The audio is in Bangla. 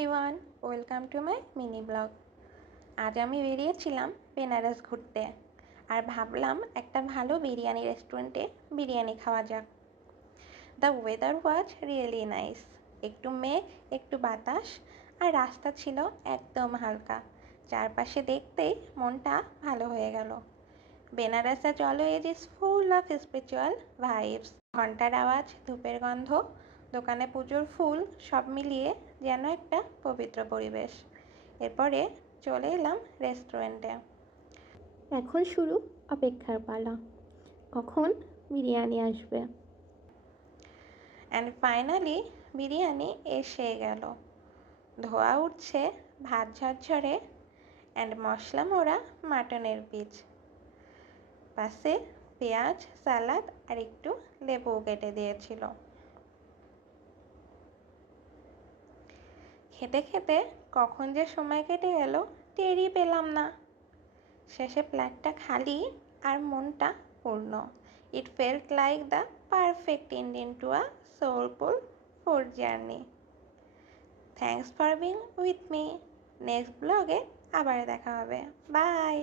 Everyone, welcome to my mini blog. আজ আমি বেরিয়েছিলাম বেনারস ঘুরতে, আর ভাবলাম একটা ভালো বিরিয়ানি রেস্টুরেন্টে বিরিয়ানি খাওয়া যাক। The weather was really nice. একটু মেঘ, একটু বাতাস, আর রাস্তা ছিল একদম হালকা। চারপাশে দেখতেই মনটা ভালো হয়ে গেল। বেনারস আজ always is full of spiritual vibes. ঘন্টার আওয়াজ, ধূপের গন্ধ, দোকানে পুজোর ফুল, সব মিলিয়ে যেন একটা পবিত্র পরিবেশ। এরপরে চলে এলাম রেস্টুরেন্টে। এখন শুরু অপেক্ষার পালা, কখন বিরিয়ানি আসবে। অ্যান্ড ফাইনালি বিরিয়ানি এসে গেল। ধোয়া উঠছে ভাত ঝরঝরে, অ্যান্ড মশলা মোড়া মাটনের পিচ। পাশে পেঁয়াজ, সালাদ আর একটু লেবু কেটে দিয়েছিল। খেতে খেতে কখন যে সময় কেটে গেল টেরই পেলাম না। শেষে প্লেটটা খালি আর মনটা পূর্ণ। ইট felt like the perfect ending to a soulful food journey. Thanks for being with me. Next ব্লগে আবার দেখা হবে। বাই।